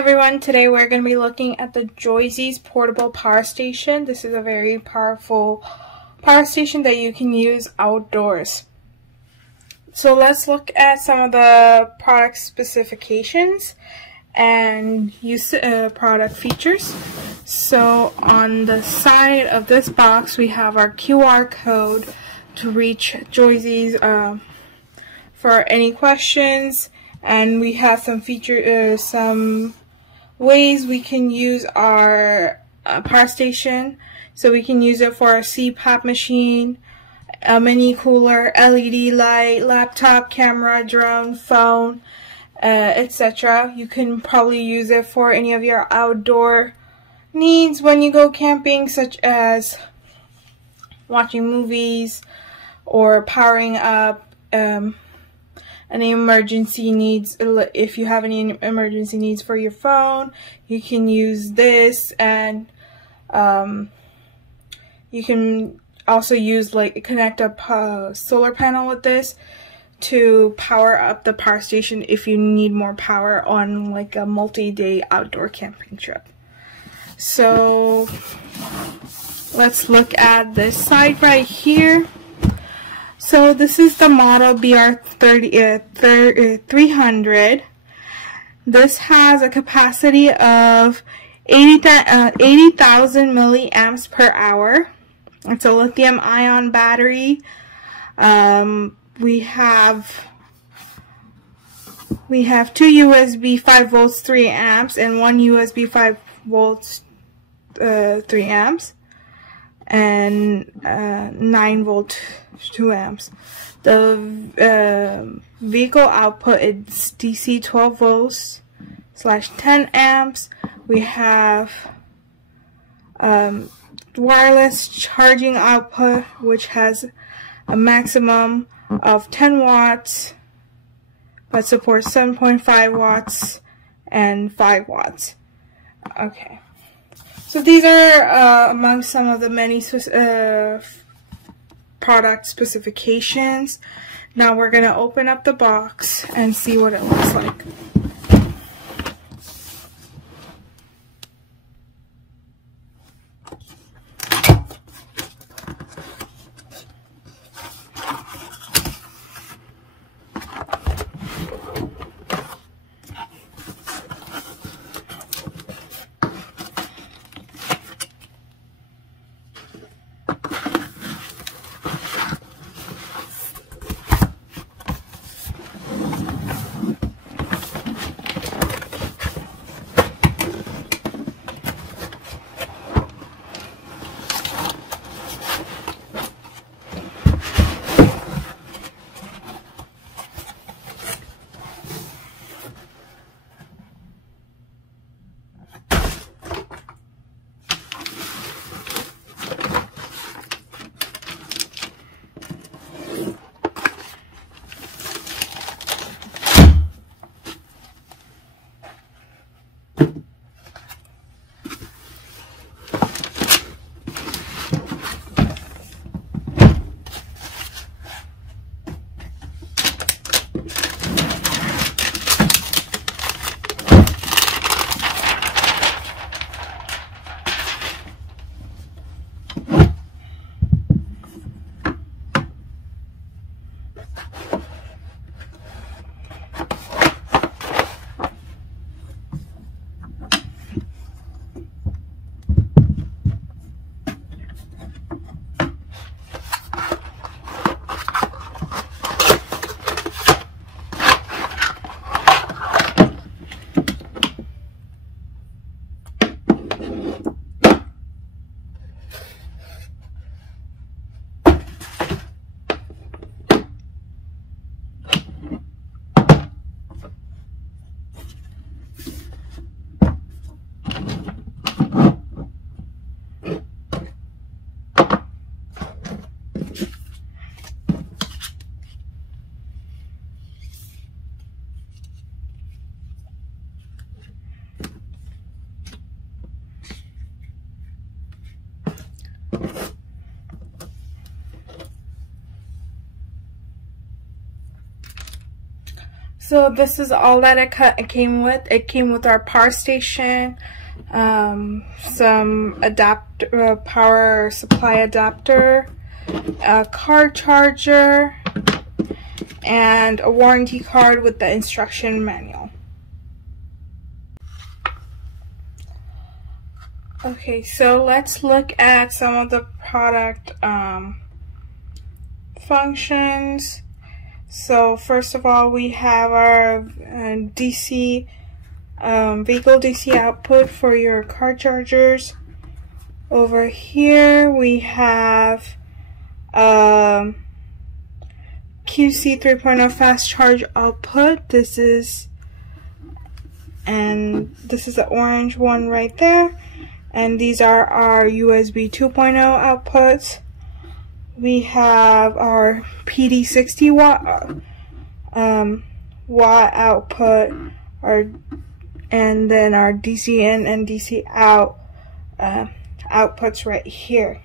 everyone, today we're going to be looking at the Joyzis portable power station. This is a very powerful power station that you can use outdoors. So let's look at some of the product specifications and product features. So on the side of this box we have our QR code to reach Joyzis for any questions. And we have some some ways we can use our power station. So we can use it for a CPAP machine, a mini cooler, LED light, laptop, camera, drone, phone, etc. You can probably use it for any of your outdoor needs when you go camping, such as watching movies or powering up any emergency needs. If you have any emergency needs for your phone, you can use this, and you can also use connect a solar panel with this to power up the power station if you need more power on a multi-day outdoor camping trip. So let's look at this side right here. So this is the model BR300. This has a capacity of 80,000 milliamps per hour. It's a lithium-ion battery. We have 2 USB 5 volts 3 amps and 1 USB 5 volts 3 amps and 9 volt 2 amps. The vehicle output is DC 12 volts / 10 amps. We have wireless charging output, which has a maximum of 10 watts but supports 7.5 watts and 5 watts. Okay, so these are among some of the many product specifications. Now we're going to open up the box and see what it looks like. So this is all that it came with. It came with our power station, some power supply adapter, a car charger, and a warranty card with the instruction manual. Okay, so let's look at some of the product functions. So first of all, we have our DC vehicle DC output for your car chargers. Over here we have QC 3.0 fast charge output. This is the orange one right there, and these are our USB 2.0 outputs. We have our PD 60 watt output, and then our DC in and DC out outputs right here.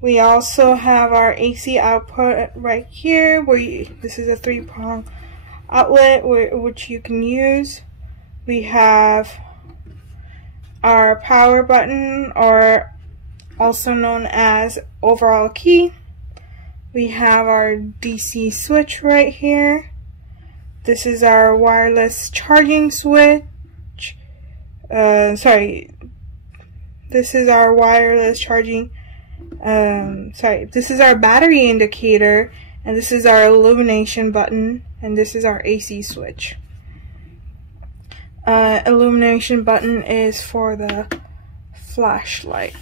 We also have our AC output right here, where this is a 3-prong outlet which you can use. We have our power button, or also known as overall key. We have our DC switch right here. This is our wireless charging switch. This is our wireless charging. This is our battery indicator, and this is our illumination button, and this is our AC switch. Illumination button is for the flashlight.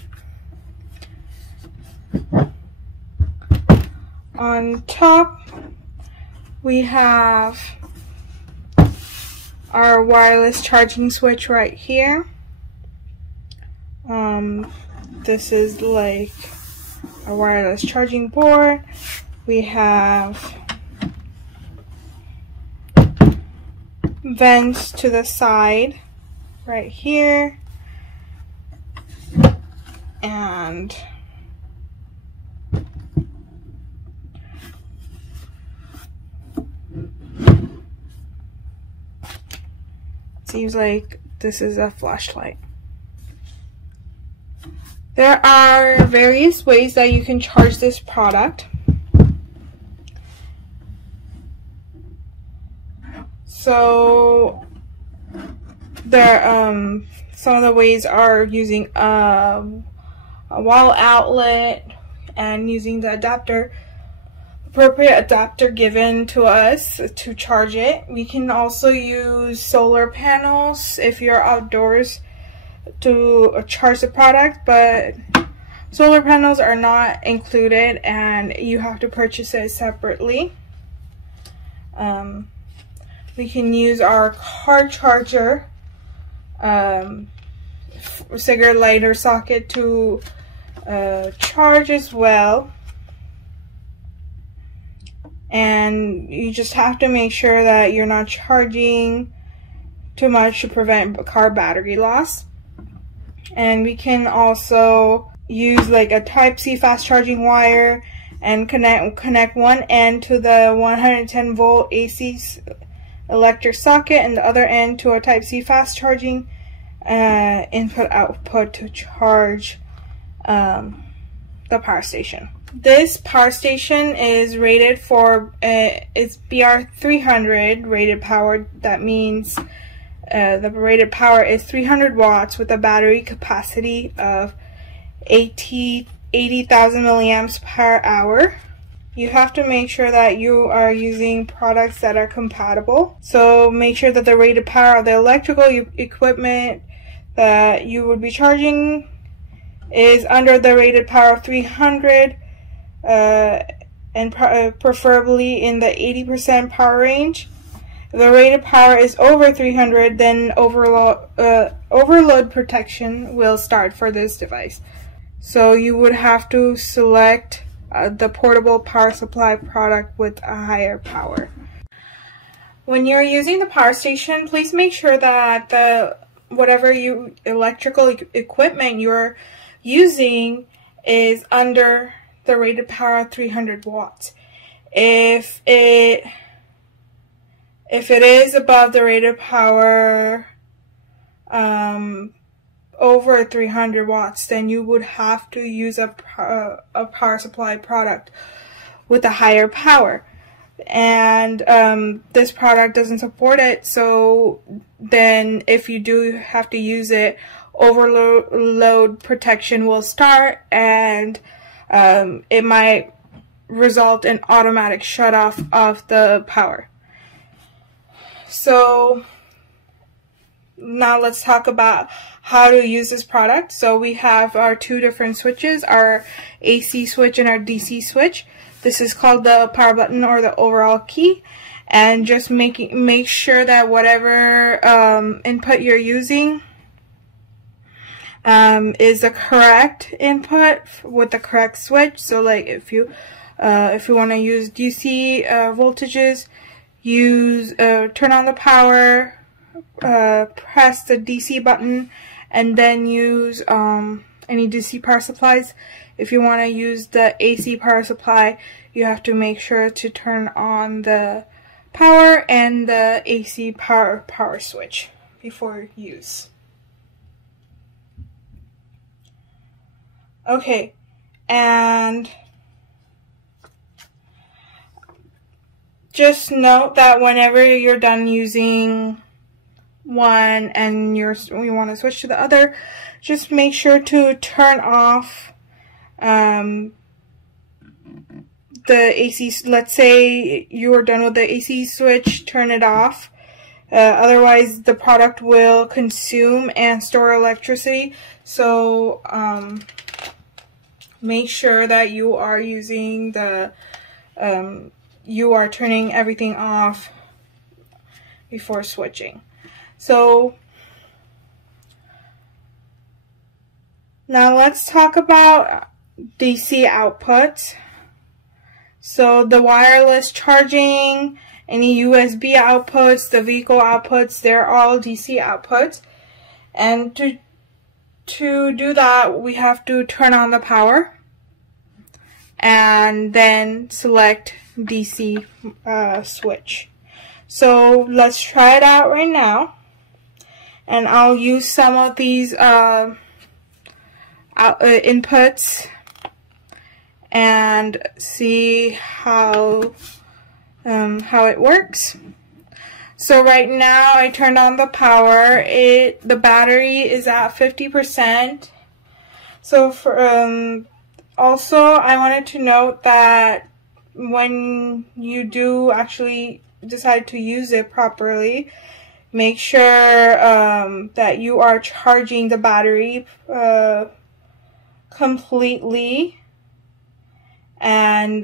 On top, we have our wireless charging switch right here. This is like a wireless charging board. We have vents to the side right here, and seems like this is a flashlight. There are various ways that you can charge this product. So there, some of the ways are using a wall outlet and using the appropriate adapter given to us to charge it. We can also use solar panels if you're outdoors to charge the product, but solar panels are not included and you have to purchase it separately. We can use our car charger, cigarette lighter socket to charge as well. And you just have to make sure that you're not charging too much to prevent car battery loss. And we can also use like a Type-C fast charging wire and connect one end to the 110 volt AC electric socket and the other end to a Type-C fast charging input output to charge the power station. This power station is rated for it's BR300 rated power. That means the rated power is 300 watts with a battery capacity of 80,000 milliamps per hour. You have to make sure that you are using products that are compatible. So make sure that the rated power of the electrical equipment that you would be charging is under the rated power of 300 and preferably in the 80% power range. If the rated power is over 300, then overload protection will start for this device. So you would have to select the portable power supply product with a higher power. When you're using the power station, please make sure that whatever electrical equipment you're using is under the rated power of 300 watts. If it is above the rated power over 300 watts, then you would have to use a power supply product with a higher power. And this product doesn't support it, so then if you do have to use it, overload protection will start, and it might result in automatic shutoff of the power. So now let's talk about how to use this product. So we have our two different switches, our AC switch and our DC switch. This is called the power button or the overall key, and just make sure that whatever input you're using is the correct input with the correct switch. So like if you want to use DC voltages, turn on the power, press the DC button, and then use any DC power supplies. If you want to use the AC power supply, you have to make sure to turn on the power and the AC power switch before use. Okay, and just note that whenever you're done using one and you want to switch to the other, just make sure to turn off the AC. Let's say you are done with the AC switch, turn it off. Otherwise the product will consume and store electricity. So make sure that you are using the you are turning everything off before switching. So now let's talk about DC outputs. So the wireless charging, any USB outputs, the vehicle outputs, they're all DC outputs. And to do that, we have to turn on the power and then select DC switch. So let's try it out right now. And I'll use some of these inputs and see how it works. So right now I turned on the power. The battery is at 50%. So for also I wanted to note that when you do actually decide to use it properly, make sure that you are charging the battery completely and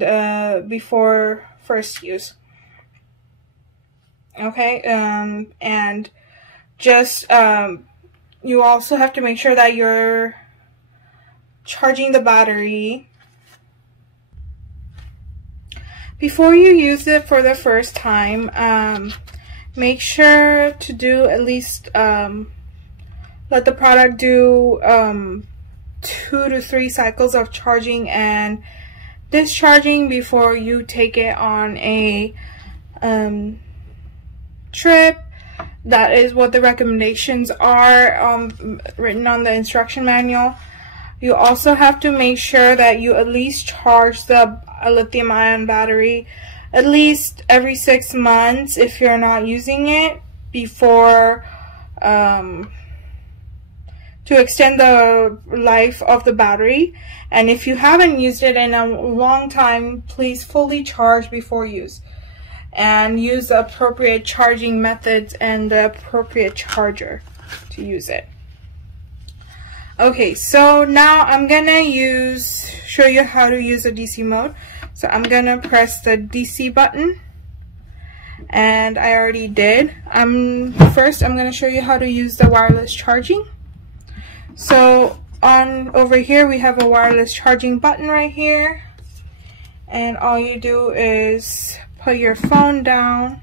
before first use. Okay, and just you also have to make sure that you're charging the battery before you use it for the first time. Make sure to do at least let the product do 2 to 3 cycles of charging and discharging before you take it on a trip. That is what the recommendations are written on the instruction manual. You also have to make sure that you at least charge the lithium-ion battery at least every 6 months if you're not using it, before to extend the life of the battery. And if you haven't used it in a long time, please fully charge before use and use the appropriate charging methods and the appropriate charger to use it. Okay, so now I'm gonna show you how to use the DC mode. So I'm gonna press the DC button, and I already did. First I'm gonna show you how to use the wireless charging. So over here we have a wireless charging button right here, and all you do is put your phone down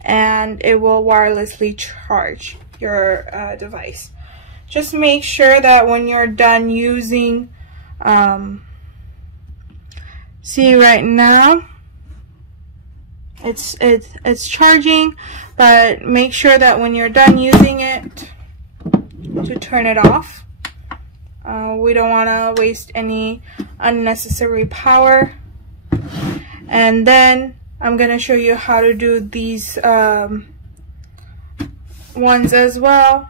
and it will wirelessly charge your device. Just make sure that when you're done using, see right now it's charging, but make sure that when you're done using it to turn it off. We don't want to waste any unnecessary power. And then I'm going to show you how to do these ones as well.